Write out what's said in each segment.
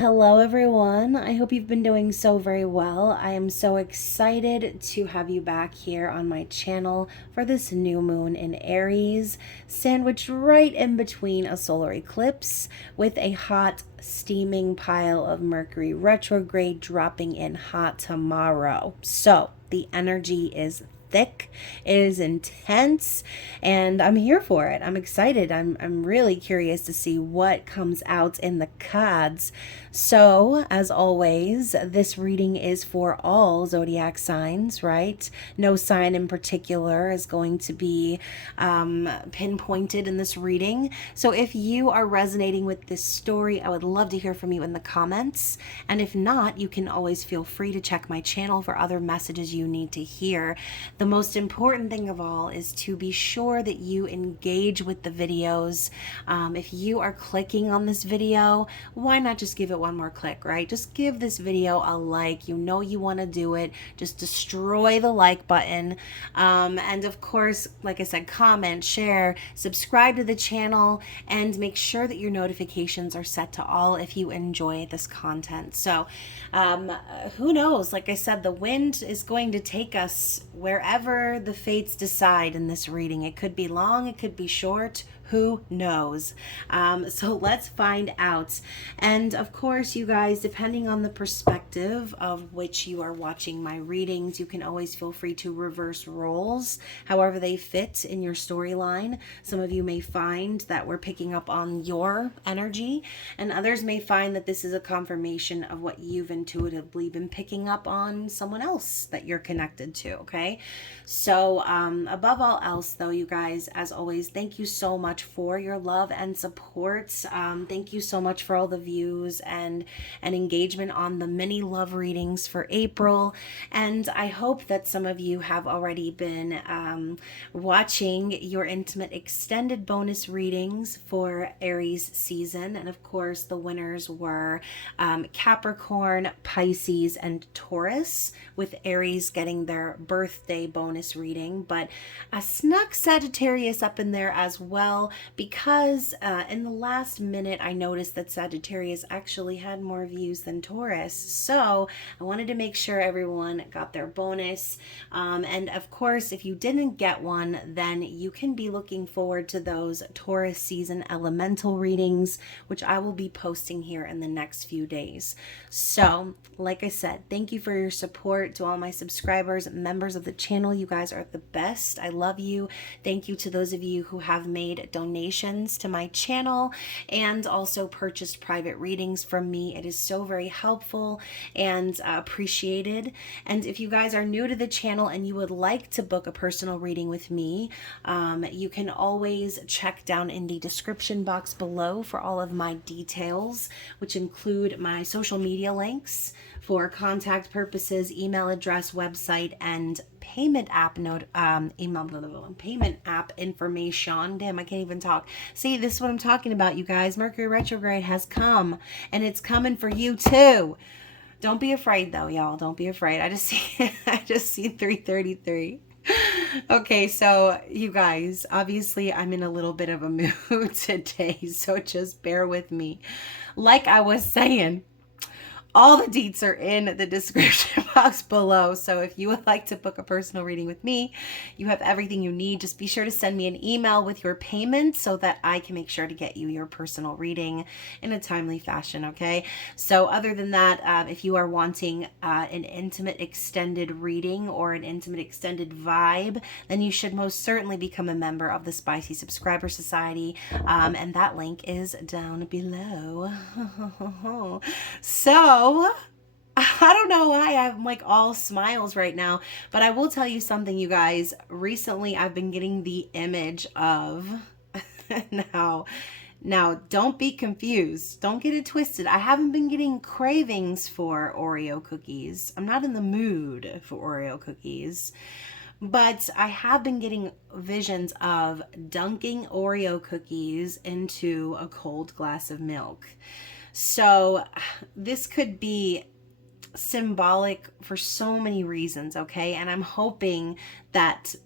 Hello, everyone. I hope you've been doing so very well. I am so excited to have you back here on my channel for this new moon in Aries, sandwiched right in between a solar eclipse with a hot, steaming pile of Mercury retrograde dropping in hot tomorrow. So the energy is thick, it is intense, and I'm here for it. I'm excited. I'm really curious to see what comes out in the cards. So, as always, this reading is for all zodiac signs, right? No sign in particular is going to be pinpointed in this reading. So, if you are resonating with this story, I would love to hear from you in the comments. And if not, you can always feel free to check my channel for other messages you need to hear. The most important thing of all is to be sure that you engage with the videos. If you are clicking on this video, why not just give it one more click, right? Just give this video a like. You know you want to do it. Just destroy the like button. And of course, like I said, comment, share, subscribe to the channel, and make sure that your notifications are set to all if you enjoy this content. So who knows? Like I said, the wind is going to take us wherever the fates decide in this reading. It could be long, it could be short. Who knows? So let's find out. And of course, you guys, depending on the perspective of which you are watching my readings, you can always feel free to reverse roles however they fit in your storyline. Some of you may find that we're picking up on your energy, and others may find that this is a confirmation of what you've intuitively been picking up on someone else that you're connected to, okay? So above all else, though, you guys, as always, thank you so much for your love and support. Thank you so much for all the views and engagement on the mini love readings for April. And I hope that some of you have already been watching your intimate extended bonus readings for Aries season. And of course, the winners were Capricorn, Pisces, and Taurus, with Aries getting their birthday bonus reading. But I snuck Sagittarius up in there as well, because in the last minute I noticed that Sagittarius actually had more views than Taurus. So I wanted to make sure everyone got their bonus. And of course, if you didn't get one, then you can be looking forward to those Taurus season elemental readings, which I will be posting here in the next few days. So, like I said, thank you for your support. To all my subscribers, members of the channel, you guys are the best. I love you. Thank you to those of you who have made donations to my channel and also purchased private readings from me. It is so very helpful and appreciated. And if you guys are new to the channel and you would like to book a personal reading with me, you can always check down in the description box below for all of my details, which include my social media links for contact purposes, email address, website, and payment app payment app information. Damn, I can't even talk. See, this is what I'm talking about, you guys. Mercury retrograde has come, and it's coming for you too. Don't be afraid, though, y'all. Don't be afraid. I just see 333. Okay, so you guys, obviously I'm in a little bit of a mood today, so just bear with me. Like I was saying, all the deets are in the description box below. So if you would like to book a personal reading with me, you have everything you need. Just be sure to send me an email with your payment so that I can make sure to get you your personal reading in a timely fashion, okay? So other than that, if you are wanting an intimate extended reading or an intimate extended vibe, then you should most certainly become a member of the Spicy Subscriber Society. And that link is down below. So, I don't know why I'm like all smiles right now, but I will tell you something, you guys. Recently, I've been getting the image of now, don't be confused. Don't get it twisted. I haven't been getting cravings for Oreo cookies. I'm not in the mood for Oreo cookies. But I have been getting visions of dunking Oreo cookies into a cold glass of milk. So this could be symbolic for so many reasons, okay? And I'm hoping that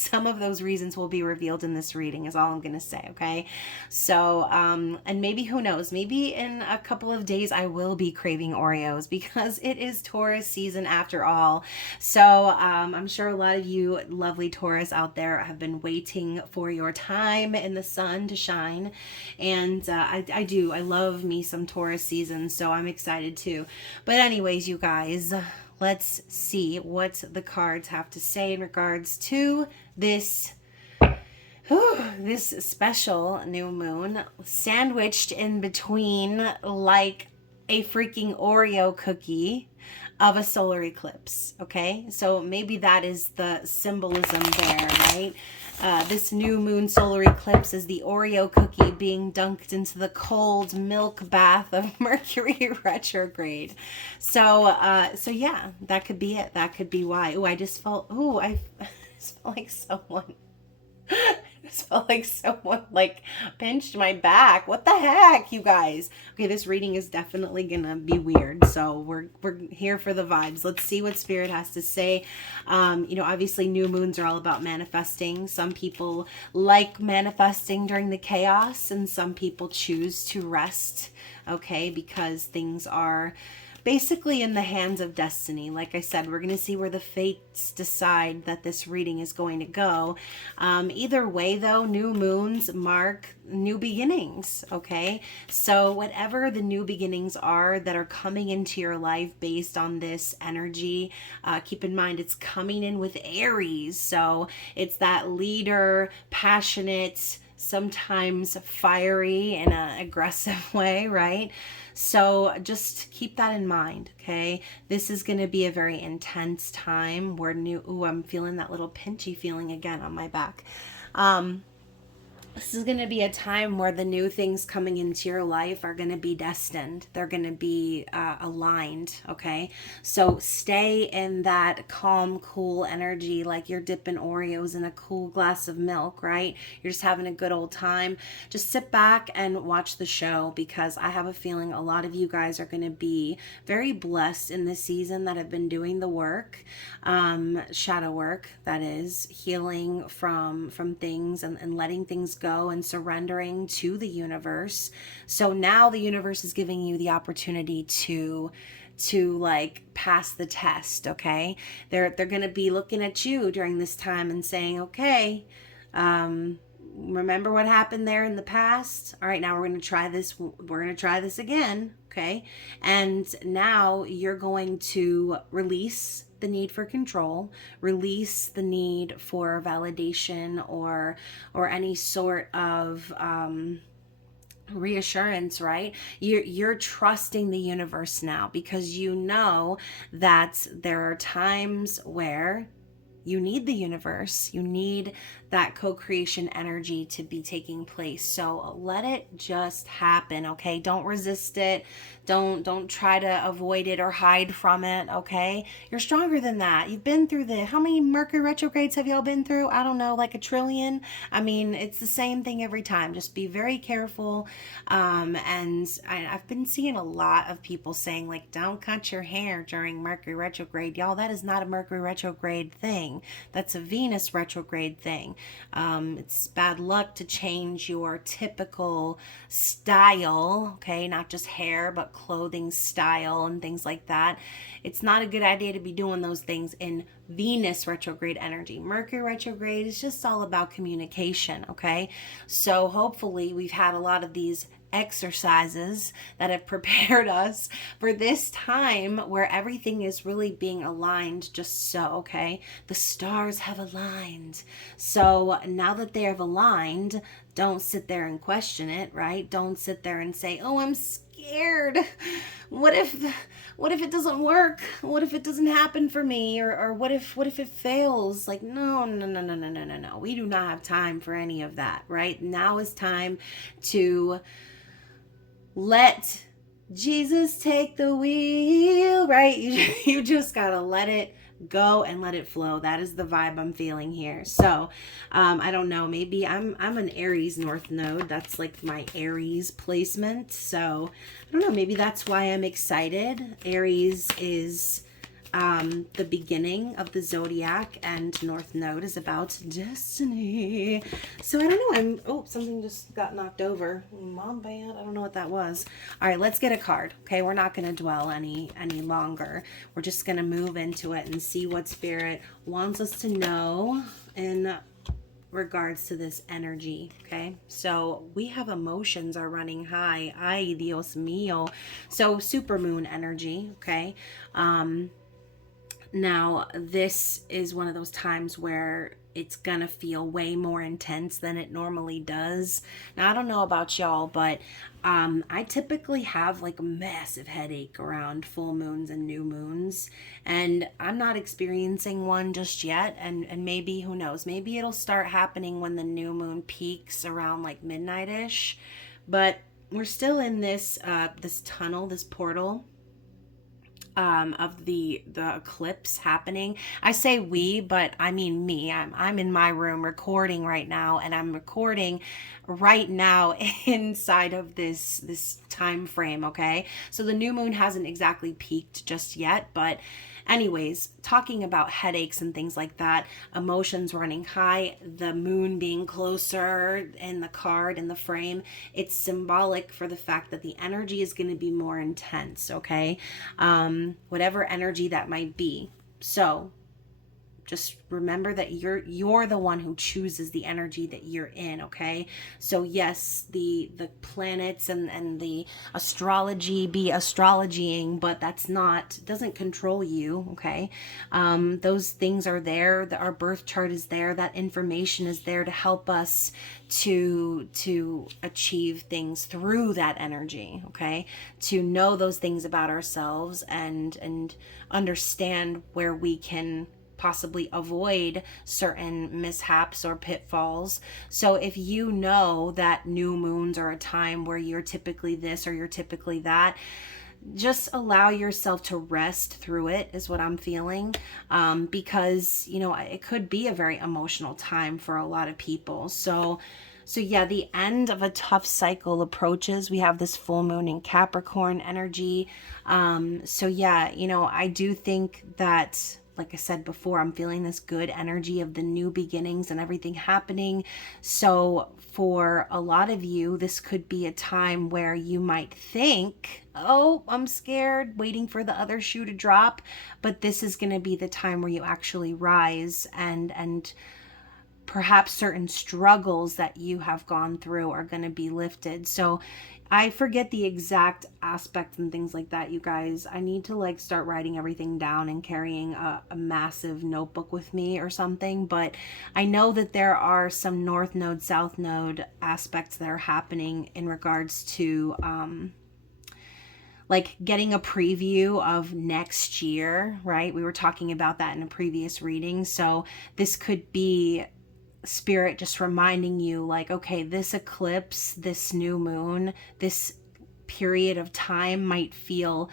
some of those reasons will be revealed in this reading is all I'm going to say. Okay. So, and maybe, who knows, maybe in a couple of days I will be craving Oreos because it is Taurus season after all. So, I'm sure a lot of you lovely Taurus out there have been waiting for your time in the sun to shine. And, I do. I love me some Taurus season. So I'm excited too. But anyways, you guys, let's see what the cards have to say in regards to this this special new moon, sandwiched in between like a freaking Oreo cookie of a solar eclipse. Okay, so maybe that is the symbolism there, right? This new moon solar eclipse is the Oreo cookie being dunked into the cold milk bath of Mercury retrograde. So yeah, that could be it. That could be why. I just felt like someone just felt like someone like pinched my back. What the heck, you guys? Okay, this reading is definitely gonna be weird, so we're here for the vibes. Let's see what Spirit has to say. Obviously new moons are all about manifesting. Some people like manifesting during the chaos, and some people choose to rest, okay, because things are basically in the hands of destiny. Like I said, we're going to see where the fates decide that this reading is going to go. Either way, though, new moons mark new beginnings, okay? So whatever the new beginnings are that are coming into your life based on this energy, keep in mind it's coming in with Aries. So it's that leader, passionate, sometimes fiery in an aggressive way, right? So just keep that in mind, okay? This is going to be a very intense time where I'm feeling that little pinchy feeling again on my back. This is going to be a time where the new things coming into your life are going to be destined. They're going to be aligned, okay? So stay in that calm, cool energy, like you're dipping Oreos in a cool glass of milk, right? You're just having a good old time. Just sit back and watch the show, because I have a feeling a lot of you guys are going to be very blessed in this season that have been doing the work, shadow work, that is, healing from things and letting things go and surrendering to the universe. So now the universe is giving you the opportunity to like pass the test, okay? They're going to be looking at you during this time and saying, okay, remember what happened there in the past? All right, now we're going to try this. We're going to try this again, okay? And now you're going to release the need for control, release the need for validation or any sort of reassurance, right? You're trusting the universe now, because you know that there are times where you need the universe, you need that co-creation energy to be taking place. So let it just happen, okay? Don't resist it. Don't try to avoid it or hide from it, okay? You're stronger than that. You've been through how many Mercury retrogrades have y'all been through? I don't know, like a trillion. I mean, it's the same thing every time. Just be very careful. And I've been seeing a lot of people saying, like, don't cut your hair during Mercury retrograde. Y'all, that is not a Mercury retrograde thing. That's a Venus retrograde thing. It's bad luck to change your typical style, okay? Not just hair, but clothing style and things like that. It's not a good idea to be doing those things in Venus retrograde energy. Mercury retrograde is just all about communication, okay? So hopefully we've had a lot of these exercises that have prepared us for this time where everything is really being aligned just so, okay? The stars have aligned. So now that they have aligned, don't sit there and question it, right? Don't sit there and say, oh, I'm scared. What if it doesn't work? What if it doesn't happen for me? Or what if it fails? Like, no. We do not have time for any of that, right? Now is time to let Jesus take the wheel, right? You just gotta let it go and let it flow. That is the vibe I'm feeling here. So I don't know, maybe I'm an Aries North Node. That's like my Aries placement. So I don't know, maybe that's why I'm excited. Aries is the beginning of the zodiac, and North Node is about destiny. So I don't know. Oh, something just got knocked over. Mom bad. I don't know what that was. All right, let's get a card. Okay, we're not going to dwell any longer. We're just going to move into it and see what Spirit wants us to know in regards to this energy. Okay, so we have emotions are running high. Ay, Dios mío. So supermoon energy. Okay, now, this is one of those times where it's gonna feel way more intense than it normally does. Now, I don't know about y'all, but I typically have like a massive headache around full moons and new moons, and I'm not experiencing one just yet. And maybe, who knows, maybe it'll start happening when the new moon peaks around like midnight-ish. But we're still in this this tunnel, this portal of the eclipse happening. I say we, but I mean me. I'm in my room recording right now, and I'm recording right now inside of this time frame. Okay, so the new moon hasn't exactly peaked just yet, but anyways, talking about headaches and things like that, emotions running high, the moon being closer in the card, in the frame, it's symbolic for the fact that the energy is going to be more intense. Okay, whatever energy that might be. So just remember that you're the one who chooses the energy that you're in. Okay, so yes, the planets and the astrology be astrologying, but that's not, doesn't control you. Okay, those things are there. Our birth chart is there. That information is there to help us to achieve things through that energy. Okay, to know those things about ourselves and understand where we can possibly avoid certain mishaps or pitfalls. So if you know that new moons are a time where you're typically this or you're typically that, just allow yourself to rest through it, is what I'm feeling, because it could be a very emotional time for a lot of people. So yeah, the end of a tough cycle approaches. We have this full moon in Capricorn energy. So yeah, I do think that, like I said before, I'm feeling this good energy of the new beginnings and everything happening. So for a lot of you, this could be a time where you might think, oh, I'm scared, waiting for the other shoe to drop. But this is going to be the time where you actually rise, and perhaps certain struggles that you have gone through are going to be lifted. So I forget the exact aspects and things like that, you guys. I need to start writing everything down and carrying a massive notebook with me or something. But I know that there are some North Node, South Node aspects that are happening in regards to getting a preview of next year, right? We were talking about that in a previous reading. So this could be Spirit just reminding you, okay, this eclipse, this new moon, this period of time might feel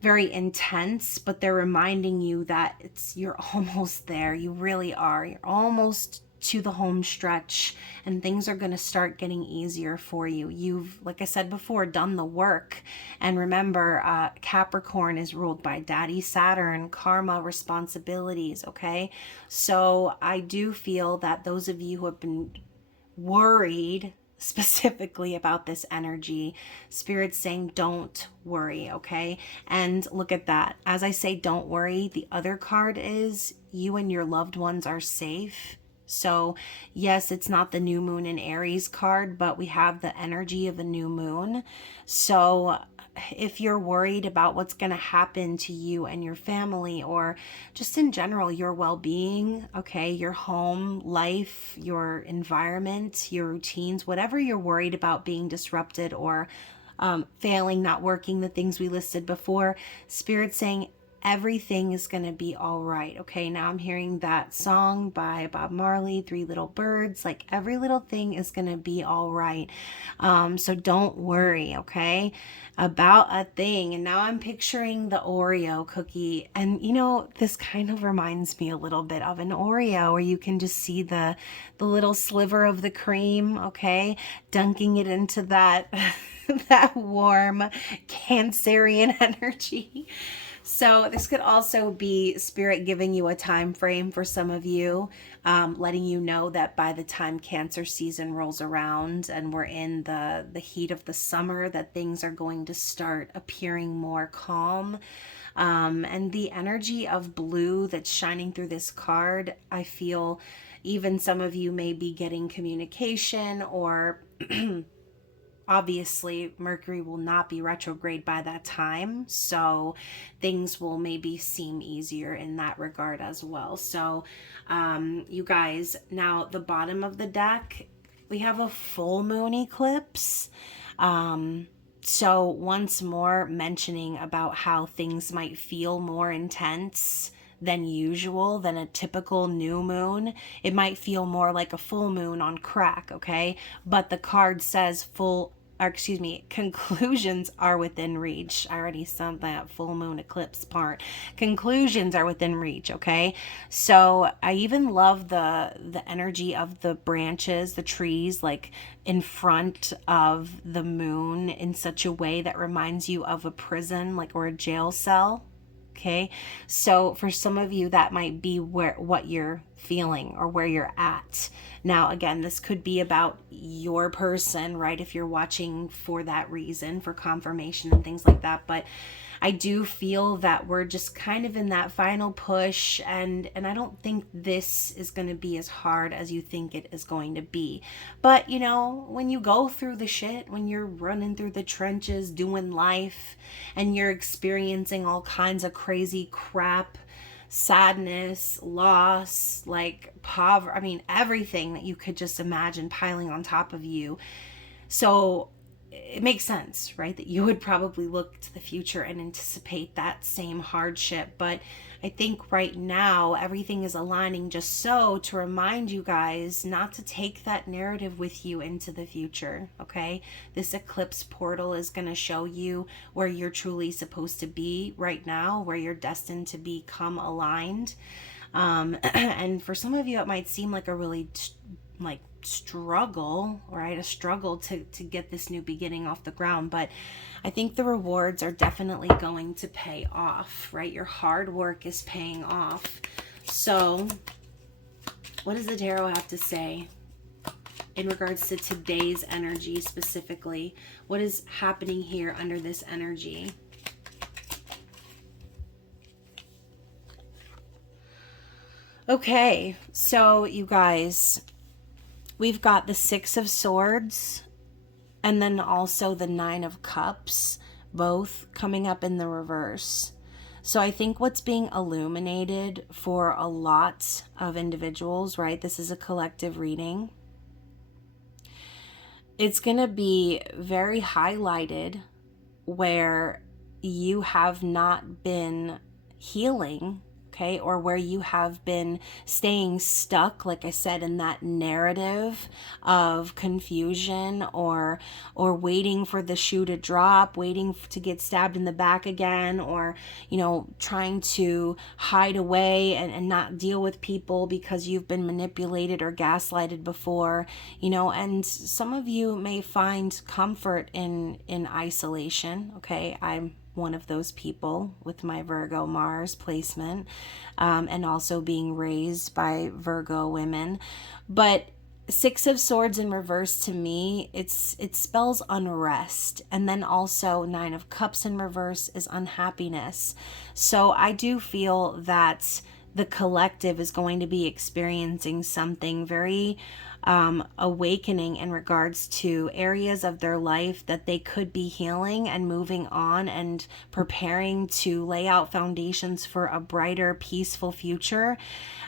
very intense, but they're reminding you that you're almost there. You really are. You're almost to the home stretch, and things are going to start getting easier for you. You've, like I said before, done the work. And remember, Capricorn is ruled by Daddy Saturn, karma, responsibilities. Okay, so I do feel that those of you who have been worried specifically about this energy, Spirit's saying don't worry. Okay, and look at that. As I say don't worry, the other card is you and your loved ones are safe. So yes, it's not the new moon in Aries card, but we have the energy of a new moon. So if you're worried about what's going to happen to you and your family, or just in general your well-being, okay, your home life, your environment, your routines, whatever you're worried about being disrupted or failing, not working, the things we listed before, Spirit's saying everything is going to be all right. Okay, now I'm hearing that song by Bob Marley, Three Little Birds, every little thing is going to be all right. So don't worry, okay, about a thing. And now I'm picturing the Oreo cookie, and this kind of reminds me a little bit of an Oreo, where you can just see the little sliver of the cream, okay, dunking it into that that warm Cancerian energy. So this could also be spirit giving you a time frame for some of you, letting you know that by the time Cancer season rolls around and we're in the heat of the summer, that things are going to start appearing more calm. And the energy of blue that's shining through this card, I feel even some of you may be getting communication, or obviously Mercury will not be retrograde by that time, so things will maybe seem easier in that regard as well. So you guys, now the bottom of the deck, we have a full moon eclipse. So once more mentioning about how things might feel more intense than usual, than a typical new moon. It might feel more like a full moon on crack, okay? But the card says conclusions are within reach. I already said that full moon eclipse part. Conclusions are within reach, okay? So I even love the energy of the branches, the trees, like in front of the moon in such a way that reminds you of a prison, like, or a jail cell. Okay, so for some of you that might be what you're feeling or where you're at. Now again, this could be about your person, right? If you're watching for that reason, for confirmation and things like that. But I do feel that we're just kind of in that final push, and I don't think this is going to be as hard as you think it is going to be. But you know, when you go through the shit, when you're running through the trenches doing life and you're experiencing all kinds of crazy crap, sadness, loss, like poverty, I mean everything that you could just imagine piling on top of you. So it makes sense, right, that you would probably look to the future and anticipate that same hardship. But I think right now everything is aligning just so to remind you guys not to take that narrative with you into the future, okay? This eclipse portal is going to show you where you're truly supposed to be right now, where you're destined to become aligned. And for some of you, it might seem like a really struggle, right? A struggle to get this new beginning off the ground. But I think the rewards are definitely going to pay off, right? Your hard work is paying off. So what does the tarot have to say in regards to today's energy specifically? What is happening here under this energy? Okay, so you guys, we've got the Six of Swords and then also the Nine of Cups, both coming up in the reverse. So I think what's being illuminated for a lot of individuals, right? This is a collective reading. It's going to be very highlighted where you have not been healing, okay, or where you have been staying stuck, like I said, in that narrative of confusion, or waiting for the shoe to drop, waiting to get stabbed in the back again, or, you know, trying to hide away and not deal with people because you've been manipulated or gaslighted before, you know. And some of you may find comfort in isolation, okay? I'm one of those people with my Virgo Mars placement, and also being raised by Virgo women. But Six of Swords in reverse, to me, it spells unrest. And then also Nine of Cups in reverse is unhappiness. So I do feel that the collective is going to be experiencing something very awakening in regards to areas of their life that they could be healing and moving on and preparing to lay out foundations for a brighter, peaceful future.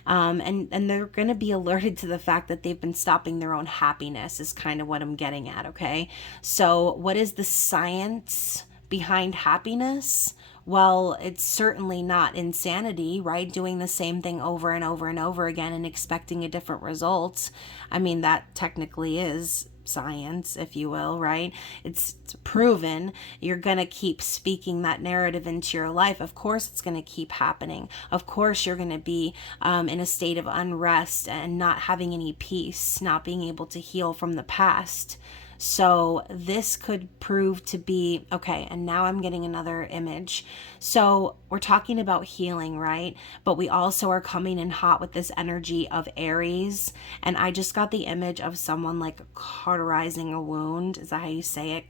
And they're going to be alerted to the fact that they've been stopping their own happiness, is kind of what I'm getting at, okay? So what is the science behind happiness? Well, it's certainly not insanity, right? Doing the same thing over and over and over again and expecting a different result. I mean, that technically is science, if you will, right? It's proven. You're going to keep speaking that narrative into your life. Of course, it's going to keep happening. Of course, you're going to be in a state of unrest and not having any peace, not being able to heal from the past. So this could prove to be okay. And now I'm getting another image. So we're talking about healing, right? But we also are coming in hot with this energy of Aries. And I just got the image of someone like cauterizing a wound. Is that how you say it?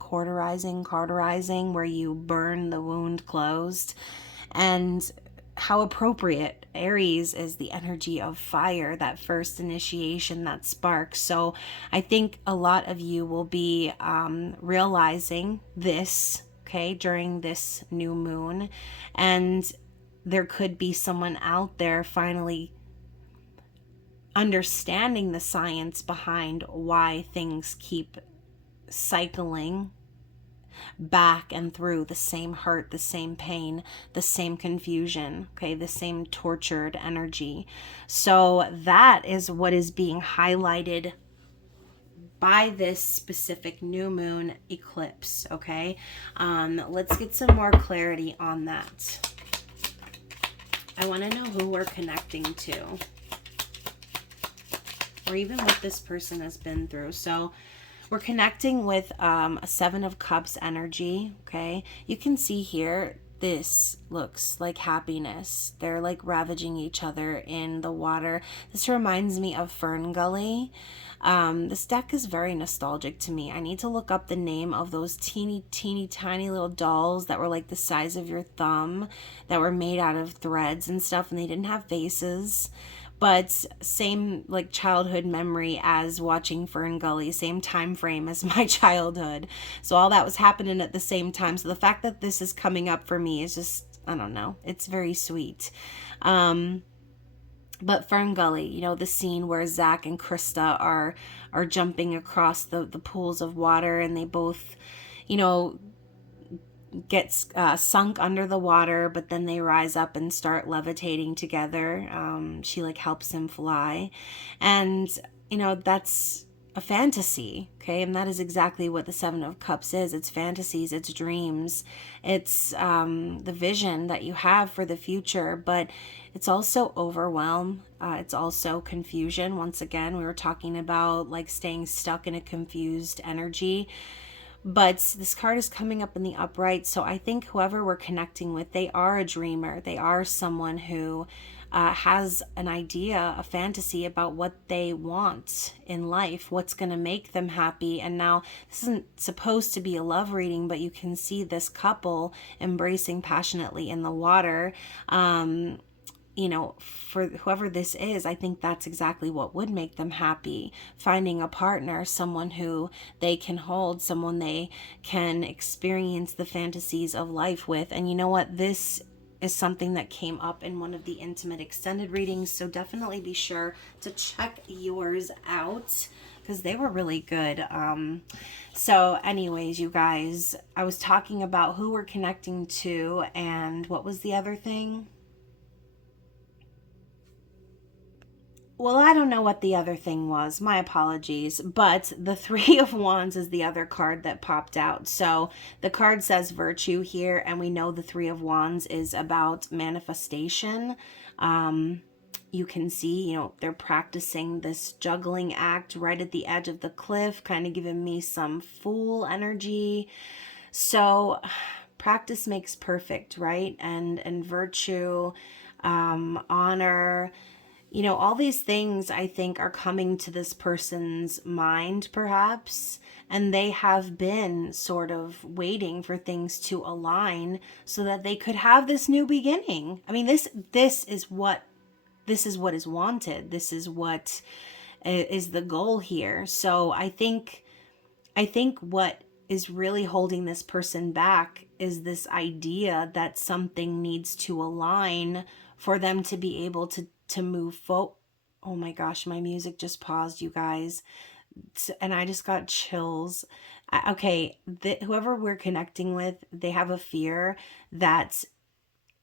Cauterizing, where you burn the wound closed. And how appropriate. Aries is the energy of fire, that first initiation, that spark. So I think a lot of you will be realizing this, okay, during this new moon. And there could be someone out there finally understanding the science behind why things keep cycling back and through the same hurt, the same pain, the same confusion, okay, the same tortured energy. So that is what is being highlighted by this specific new moon eclipse, okay? Let's get some more clarity on that. I want to know who we're connecting to, or even what this person has been through. So we're connecting with a Seven of Cups energy, okay? You can see here, this looks like happiness. They're like ravaging each other in the water. This reminds me of Fern Gully. This deck is very nostalgic to me. I need to look up the name of those teeny, teeny, tiny little dolls that were like the size of your thumb, that were made out of threads and stuff, and they didn't have faces. But same like childhood memory as watching Fern Gully, same time frame as my childhood. So all that was happening at the same time. So the fact that this is coming up for me is just, I don't know, it's very sweet. But Fern Gully, you know, the scene where Zach and Krista are jumping across the pools of water, and they both, you know, gets sunk under the water, but then they rise up and start levitating together. She like helps him fly, and you know, that's a fantasy, okay? And that is exactly what the Seven of Cups is. It's fantasies, it's dreams, it's the vision that you have for the future, but it's also overwhelm. It's also confusion. Once again, we were talking about like staying stuck in a confused energy. But this card is coming up in the upright, so I think whoever we're connecting with, they are a dreamer. They are someone who has an idea, a fantasy about what they want in life, what's going to make them happy. And now, this isn't supposed to be a love reading, but you can see this couple embracing passionately in the water. You know, for whoever this is, I think that's exactly what would make them happy. Finding a partner, someone who they can hold, someone they can experience the fantasies of life with. And you know what? This is something that came up in one of the intimate extended readings. So definitely be sure to check yours out, because they were really good. So anyways, you guys, I was talking about who we're connecting to, and what was the other thing? Well, I don't know what the other thing was. My apologies. But the Three of Wands is the other card that popped out. So the card says virtue here, and we know the Three of Wands is about manifestation. You can see, you know, they're practicing this juggling act right at the edge of the cliff, kind of giving me some fool energy. So practice makes perfect, right? And virtue, honor, you know, all these things I think are coming to this person's mind perhaps, and they have been sort of waiting for things to align so that they could have this new beginning. I mean, this is what is wanted. This is what is the goal here. So I think what is really holding this person back is this idea that something needs to align for them to be able to move forward. Oh my gosh, my music just paused, you guys, and I just got chills. Okay, whoever we're connecting with, they have a fear that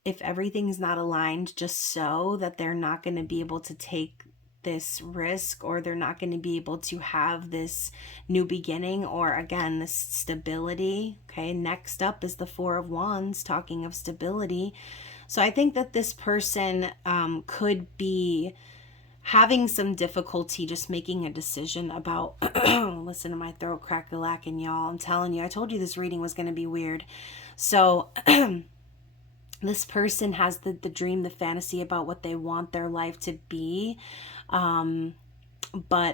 if everything's not aligned, just so that they're not going to be able to take this risk, or they're not going to be able to have this new beginning, or again, this stability. Okay, next up is the Four of Wands, talking of stability. So I think that this person could be having some difficulty just making a decision about listen to my throat crack-a-lacking, y'all. I'm telling you, I told you this reading was going to be weird. So this person has the dream, the fantasy about what they want their life to be. But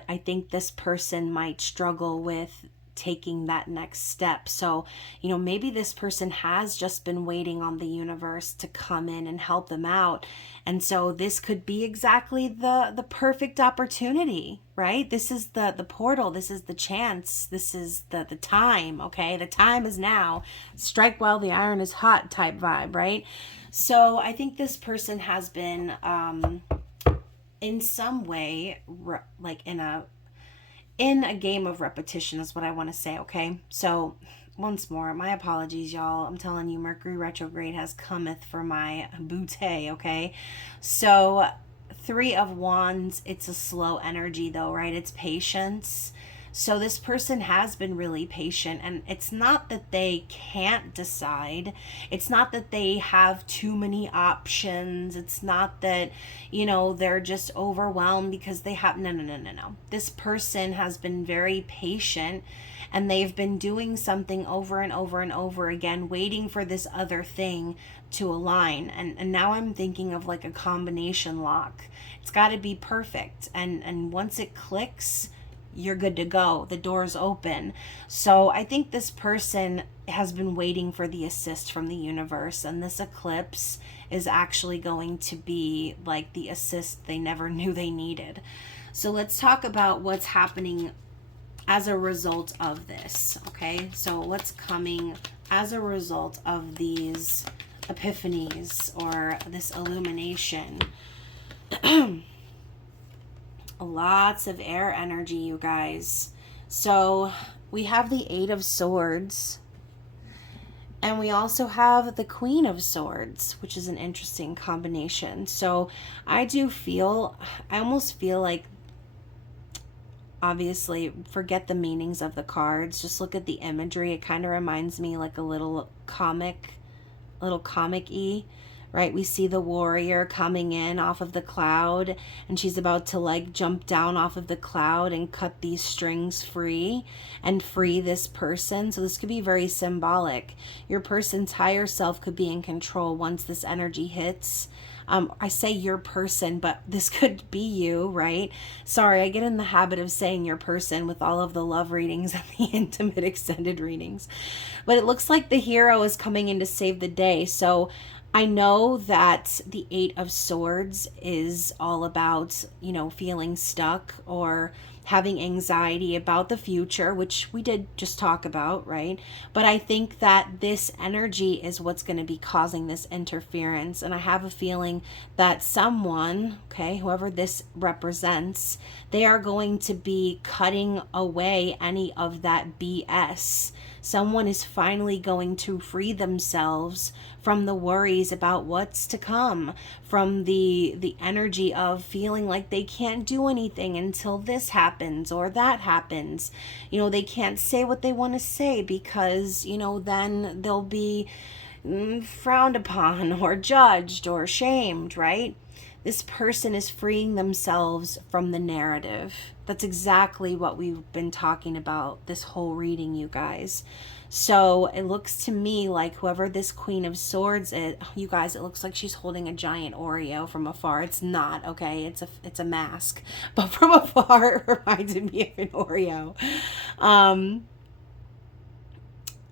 I think this person might struggle with taking that next step. So, maybe this person has just been waiting on the universe to come in and help them out. And so this could be exactly the perfect opportunity, right? This is the portal. This is the chance. This is the time, okay? The time is now. Strike while the iron is hot type vibe, right? So I think this person has been, in some way, like in a game of repetition is what I want to say, okay? So once more, my apologies, y'all. I'm telling you, Mercury retrograde has cometh for my booty, okay? So 3 of Wands, it's a slow energy though, right? It's patience. So this person has been really patient, and it's not that they can't decide. It's not that they have too many options. It's not that, they're just overwhelmed because they have, no. This person has been very patient, and they've been doing something over and over and over again, waiting for this other thing to align. And now I'm thinking of like a combination lock. It's got to be perfect. And once it clicks, you're good to go. The door's open. So I think this person has been waiting for the assist from the universe, and this eclipse is actually going to be like the assist they never knew they needed. So let's talk about what's happening as a result of this, okay? So what's coming as a result of these epiphanies or this illumination? Lots of air energy, you guys. So we have the 8 of Swords, and we also have the Queen of Swords, which is an interesting combination. So I almost feel like, obviously, forget the meanings of the cards. Just look at the imagery. It kind of reminds me like a little comic-y. Right, we see the warrior coming in off of the cloud, and she's about to like jump down off of the cloud and cut these strings free and free this person. So this could be very symbolic. Your person's higher self could be in control once this energy hits. I say your person, but this could be you, right? Sorry, I get in the habit of saying your person with all of the love readings and the intimate extended readings. But it looks like the hero is coming in to save the day. So I know that the 8 of Swords is all about, feeling stuck or having anxiety about the future, which we did just talk about, right? But I think that this energy is what's going to be causing this interference. And I have a feeling that someone, okay, whoever this represents, they are going to be cutting away any of that BS. Someone is finally going to free themselves from the worries about what's to come, from the energy of feeling like they can't do anything until this happens or that happens. They can't say what they want to say because, then they'll be frowned upon or judged or shamed, right? This person is freeing themselves from the narrative. That's exactly what we've been talking about this whole reading, you guys. So it looks to me like whoever this Queen of Swords is, you guys, it looks like she's holding a giant Oreo from afar. It's not, okay? It's a mask. But from afar, it reminded me of an Oreo.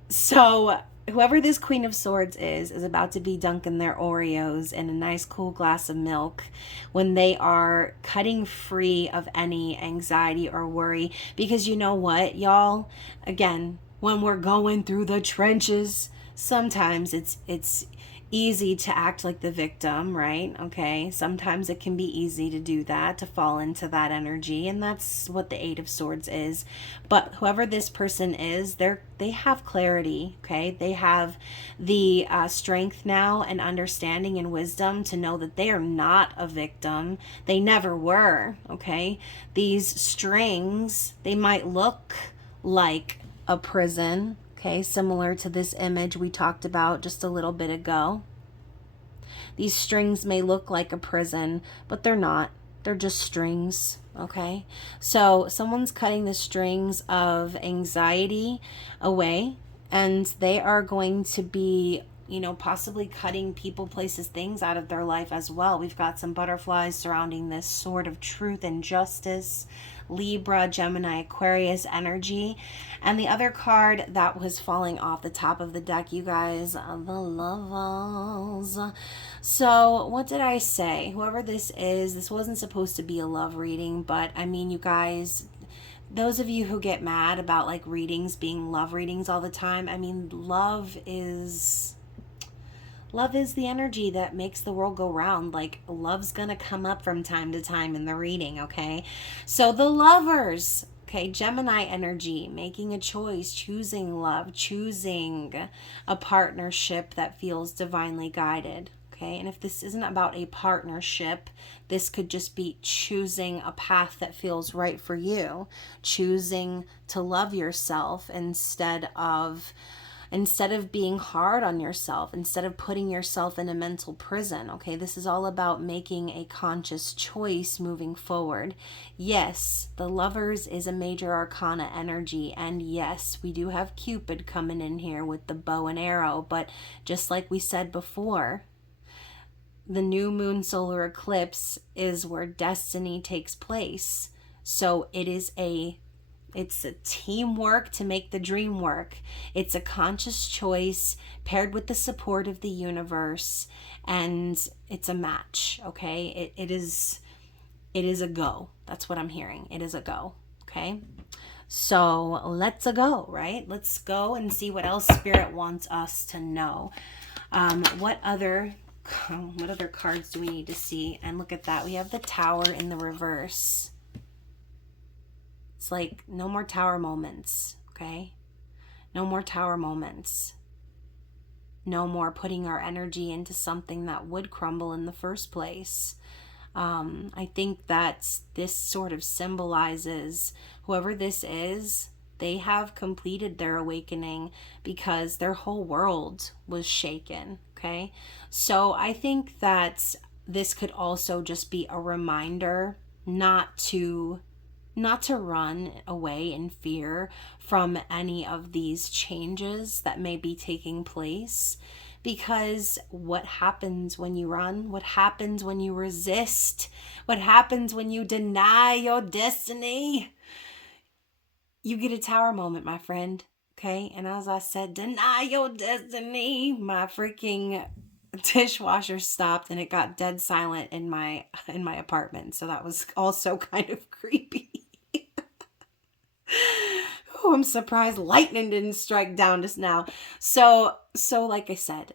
So whoever this Queen of Swords is about to be dunking their Oreos in a nice cool glass of milk when they are cutting free of any anxiety or worry. Because you know what, y'all? Again, when we're going through the trenches, sometimes it's easy to act like the victim, right? Okay, sometimes it can be easy to do that, to fall into that energy, and that's what the 8 of Swords is. But whoever this person is, they have clarity, okay? They have the strength now and understanding and wisdom to know that they are not a victim. They never were, okay? These strings, they might look like a prison, okay, similar to this image we talked about just a little bit ago. These strings may look like a prison, but they're not. They're just strings, okay? So someone's cutting the strings of anxiety away, and they are going to be, you know, possibly cutting people, places, things out of their life as well. We've got some butterflies surrounding this sword of truth and justice, Libra, Gemini, Aquarius energy. And the other card that was falling off the top of the deck, you guys, the Lovers. So what did I say? Whoever this is, this wasn't supposed to be a love reading, but I mean, you guys, those of you who get mad about like readings being love readings all the time, I mean, love is the energy that makes the world go round. Like, love's gonna come up from time to time in the reading, okay? So the Lovers, okay, Gemini energy, making a choice, choosing love, choosing a partnership that feels divinely guided, okay? And if this isn't about a partnership, this could just be choosing a path that feels right for you, choosing to love yourself instead of being hard on yourself, instead of putting yourself in a mental prison, okay? This is all about making a conscious choice moving forward. Yes, the Lovers is a major arcana energy, and yes, we do have Cupid coming in here with the bow and arrow, but just like we said before, the new moon solar eclipse is where destiny takes place. So it's a teamwork to make the dream work. It's a conscious choice paired with the support of the universe, and it's a match, okay? It is a go. That's what I'm hearing. It is a go, okay? So let's go, right? Let's go and see what else Spirit wants us to know. What other cards do we need to see? And look at that. We have the Tower in the reverse. It's like, no more tower moments, okay? No more tower moments. No more putting our energy into something that would crumble in the first place. I think that this sort of symbolizes whoever this is, they have completed their awakening because their whole world was shaken, okay? So I think that this could also just be a reminder not to run away in fear from any of these changes that may be taking place. Because what happens when you run? What happens when you resist? What happens when you deny your destiny? You get a tower moment, my friend. Okay? And as I said, deny your destiny. My freaking dishwasher stopped and it got dead silent in my apartment. So that was also kind of creepy. Oh, I'm surprised lightning didn't strike down just now. So like I said,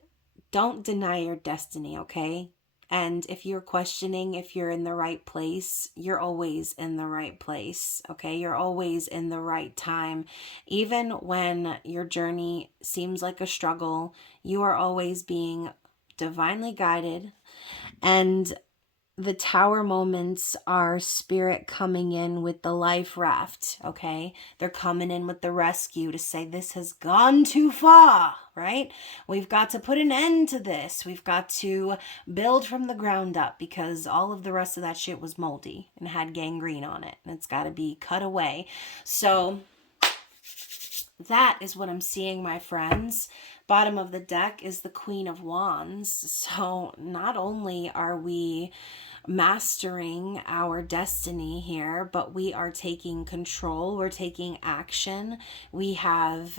don't deny your destiny, okay? And if you're questioning if you're in the right place, you're always in the right place, okay? You're always in the right time. Even when your journey seems like a struggle, you are always being divinely guided. And the tower moments are Spirit coming in with the life raft, okay? They're coming in with the rescue to say this has gone too far, right? We've got to put an end to this. We've got to build from the ground up because all of the rest of that shit was moldy and had gangrene on it, and it's got to be cut away. So that is what I'm seeing, my friends. Bottom of the deck is the Queen of Wands. So not only are we mastering our destiny here, but we are taking control. We're taking action. We have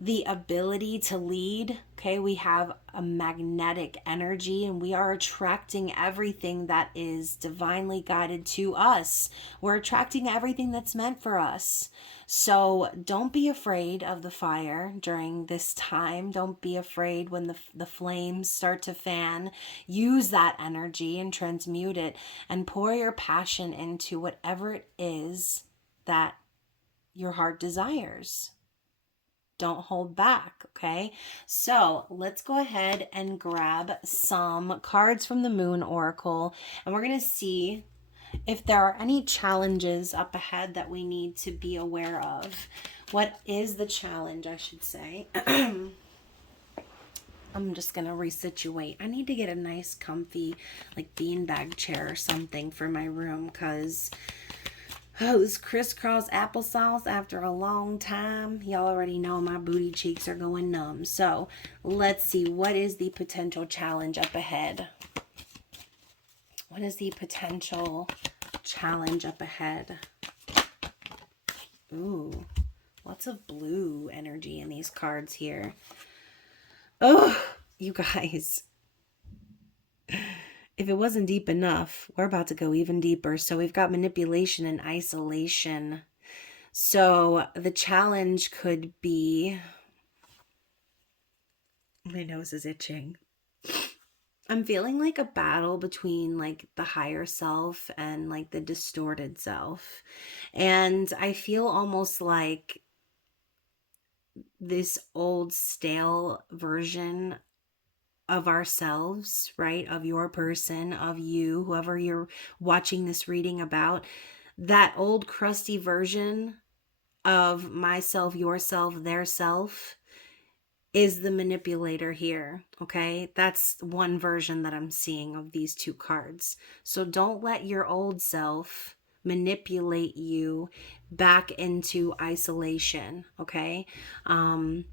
the ability to lead, okay? We have a magnetic energy and we are attracting everything that is divinely guided to us. We're attracting everything that's meant for us. So don't be afraid of the fire during this time. Don't be afraid when the flames start to fan. Use that energy and transmute it and pour your passion into whatever it is that your heart desires. Don't hold back, okay? So let's go ahead and grab some cards from the Moon Oracle, and we're going to see if there are any challenges up ahead that we need to be aware of. What is the challenge, I should say? I'm just gonna resituate. I need to get a nice comfy like beanbag chair or something for my room, because oh, this crisscross applesauce after a long time. Y'all already know my booty cheeks are going numb. So let's see, what is the potential challenge up ahead? What is the potential challenge up ahead? Ooh, lots of blue energy in these cards here. Oh, you guys. If it wasn't deep enough, we're about to go even deeper. So we've got manipulation and isolation. So the challenge could be, my nose is itching. I'm feeling like a battle between like the higher self and like the distorted self. And I feel almost like this old stale version of ourselves, right? Of your person, of you, whoever you're watching this reading about, that old crusty version of myself, yourself, their self is the manipulator here, okay? That's one version that I'm seeing of these two cards. So don't let your old self manipulate you back into isolation, okay? Don't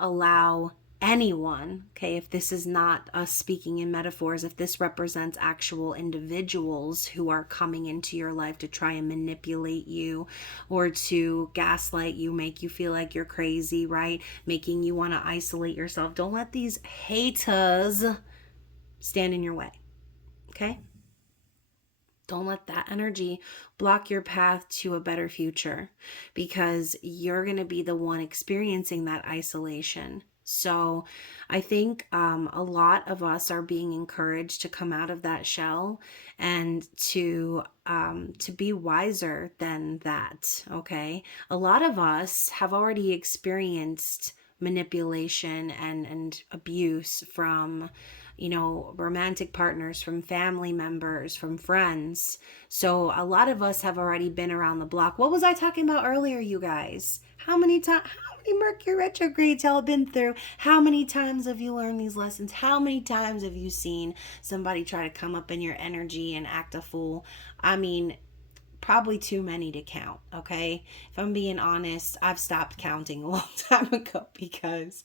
allow anyone, okay, if this is not us speaking in metaphors, if this represents actual individuals who are coming into your life to try and manipulate you or to gaslight you, make you feel like you're crazy, right? Making you want to isolate yourself. Don't let these haters stand in your way, okay? Don't let that energy block your path to a better future, because you're going to be the one experiencing that isolation. So I think a lot of us are being encouraged to come out of that shell and to be wiser than that, okay? A lot of us have already experienced manipulation and abuse from romantic partners, from family members, from friends. So a lot of us have already been around the block. What was I talking about earlier, you guys? How many Mercury retrogrades y'all been through? How many times have you learned these lessons? How many times have you seen somebody try to come up in your energy and act a fool? I mean, probably too many to count, okay? If I'm being honest, I've stopped counting a long time ago because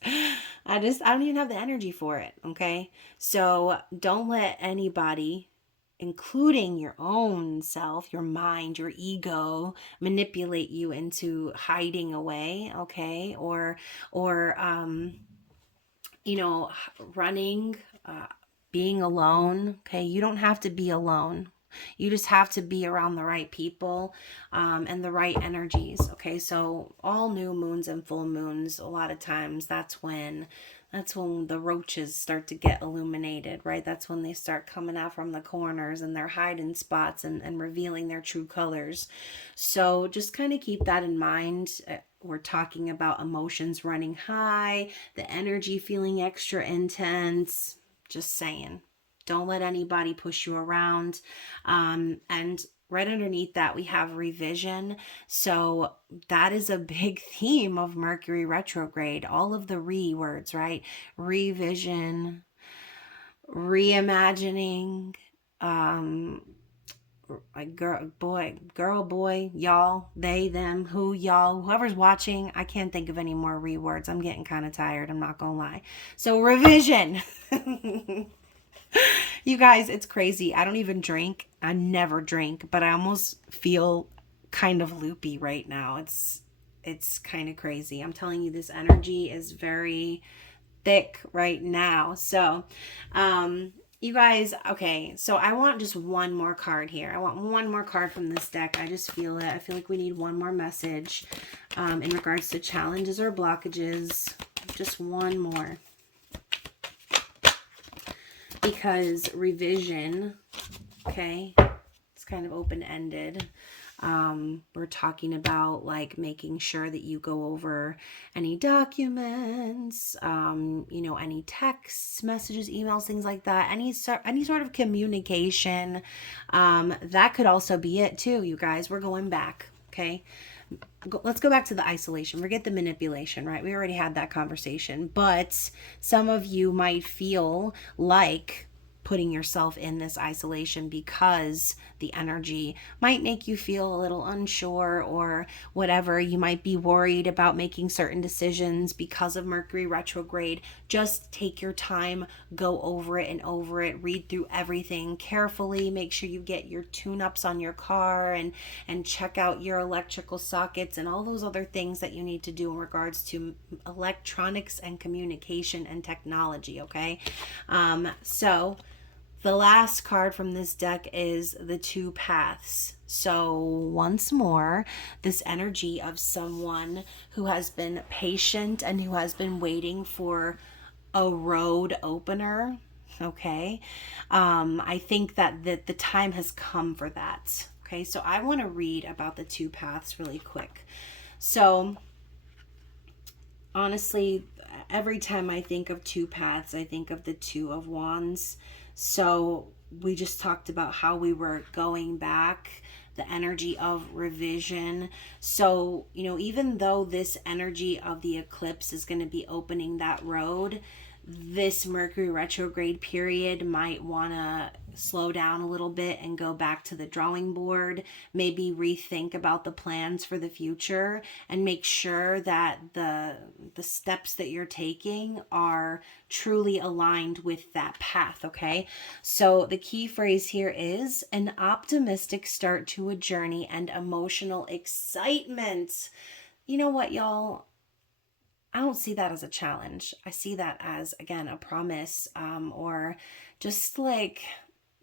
I don't even have the energy for it, okay? So don't let anybody, including your own self, your mind, your ego, manipulate you into hiding away, okay? Or running, being alone, okay? You don't have to be alone. You just have to be around the right people and the right energies, okay? So all new moons and full moons, a lot of times that's when the roaches start to get illuminated, right? That's when they start coming out from the corners and they're hiding spots and revealing their true colors. So just kind of keep that in mind. We're talking about emotions running high, the energy feeling extra intense. Just saying. Don't let anybody push you around. And right underneath that, we have revision. So that is a big theme of Mercury retrograde. All of the words, right? Revision, reimagining, like girl, boy, y'all, they, them, who, y'all, whoever's watching. I can't think of any more words. I'm getting kind of tired. I'm not gonna lie. So revision. You guys, it's crazy. I don't even drink. I never drink, but I almost feel kind of loopy right now. It's kind of crazy. I'm telling you, this energy is very thick right now. So, you guys, okay, so I want just one more card here. I want one more card from this deck. I just feel it. I feel like we need one more message in regards to challenges or blockages. Just one more. Because revision, okay, it's kind of open-ended. We're talking about like making sure that you go over any documents, any texts, messages, emails, things like that, any sort of communication. That could also be it too, you guys. We're going back, okay? let's go back to the isolation. Forget the manipulation, right? We already had that conversation. But some of you might feel like putting yourself in this isolation because the energy might make you feel a little unsure or whatever. You might be worried about making certain decisions because of Mercury retrograde. Just take your time, go over it and over it, read through everything carefully, make sure you get your tune-ups on your car and check out your electrical sockets and all those other things that you need to do in regards to electronics and communication and technology, okay? So the last card from this deck is the Two Paths. So, once more, this energy of someone who has been patient and who has been waiting for a road opener. Okay. I think that the time has come for that. Okay. So, I want to read about the Two Paths really quick. So, honestly, every time I think of Two Paths, I think of the Two of Wands. So we just talked about how we were going back, the energy of revision. So, even though this energy of the eclipse is going to be opening that road, this Mercury retrograde period might want to slow down a little bit and go back to the drawing board, maybe rethink about the plans for the future and make sure that the steps that you're taking are truly aligned with that path, okay? So the key phrase here is an optimistic start to a journey and emotional excitement. You know what, y'all? I don't see that as a challenge. I see that as, again, a promise, or just like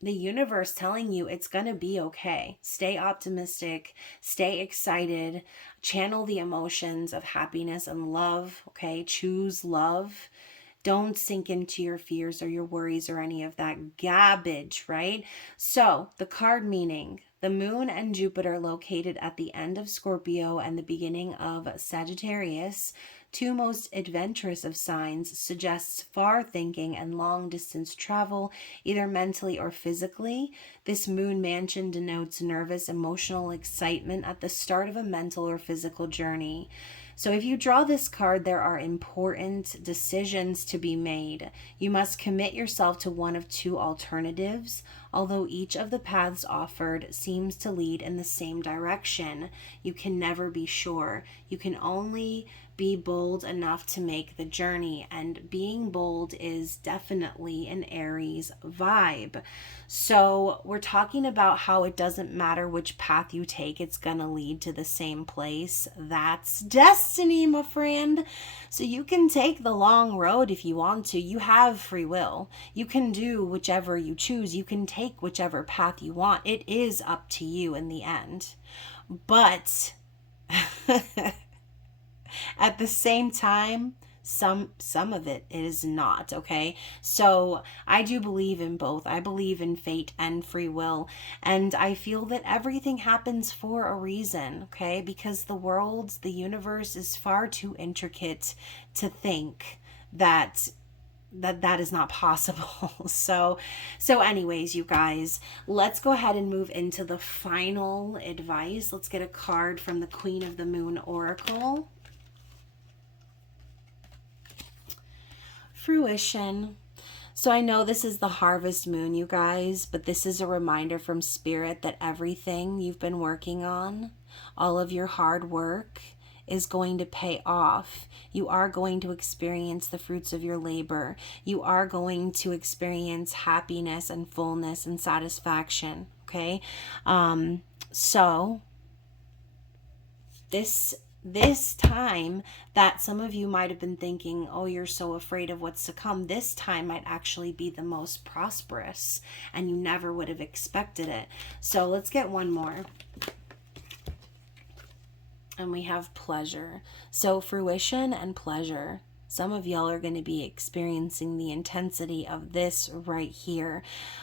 the universe telling you it's going to be okay. Stay optimistic, stay excited, channel the emotions of happiness and love, okay? Choose love. Don't sink into your fears or your worries or any of that garbage, right? So, the card meaning: the moon and Jupiter located at the end of Scorpio and the beginning of Sagittarius, two most adventurous of signs, suggests far thinking and long distance travel, either mentally or physically. This moon mansion denotes nervous, emotional excitement at the start of a mental or physical journey. So if you draw this card, there are important decisions to be made. You must commit yourself to one of two alternatives, although each of the paths offered seems to lead in the same direction. You can never be sure. You can only be bold enough to make the journey, and being bold is definitely an Aries vibe. So we're talking about how it doesn't matter which path you take, it's gonna lead to the same place. That's destiny, my friend. So you can take the long road if you want to. You have free will. You can do whichever you choose. You can take whichever path you want. It is up to you in the end. But at the same time, some of it is not, okay? So I do believe in both. I believe in fate and free will, and I feel that everything happens for a reason, okay? Because the universe is far too intricate to think that that is not possible. So anyways, you guys, let's go ahead and move into the final advice. Let's get a card from the Queen of the Moon Oracle. Fruition. So I know this is the harvest moon, you guys, but this is a reminder from Spirit that everything you've been working on, all of your hard work, is going to pay off. You are going to experience the fruits of your labor. You are going to experience happiness and fullness and satisfaction, okay? So this time that some of you might have been thinking, oh, you're so afraid of what's to come, this time might actually be the most prosperous, and you never would have expected it. So let's get one more. And we have pleasure. So fruition and pleasure. Some of y'all are going to be experiencing the intensity of this right here.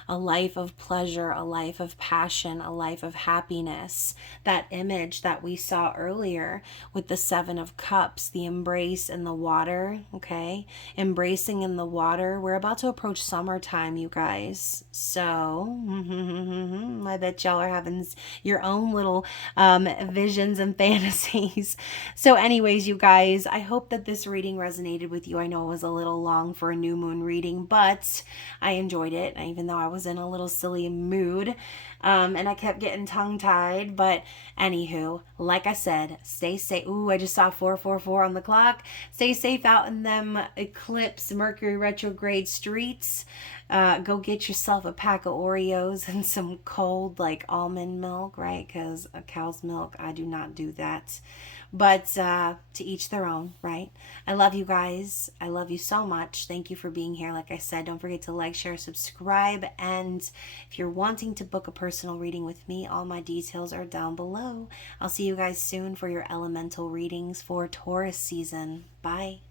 A life of pleasure, a life of passion, a life of happiness. That image that we saw earlier with the Seven of Cups, the embrace in the water, okay? Embracing in the water. We're about to approach summertime, you guys. So, I bet y'all are having your own little visions and fantasies. So, anyways, you guys, I hope that this reading resonated with you. I know it was a little long for a new moon reading, but I enjoyed it, even though I was in a little silly mood, and I kept getting tongue tied. But anywho, like I said, stay safe. Ooh, I just saw 444 on the clock. Stay safe out in them eclipse Mercury retrograde streets. Go get yourself a pack of Oreos and some cold, like almond milk, right? Because a cow's milk, I do not do that. But to each their own, right? I love you guys. I love you so much. Thank you for being here. Like I said, don't forget to like, share, subscribe. And if you're wanting to book a personal reading with me, all my details are down below. I'll see you guys soon for your elemental readings for Taurus season. Bye.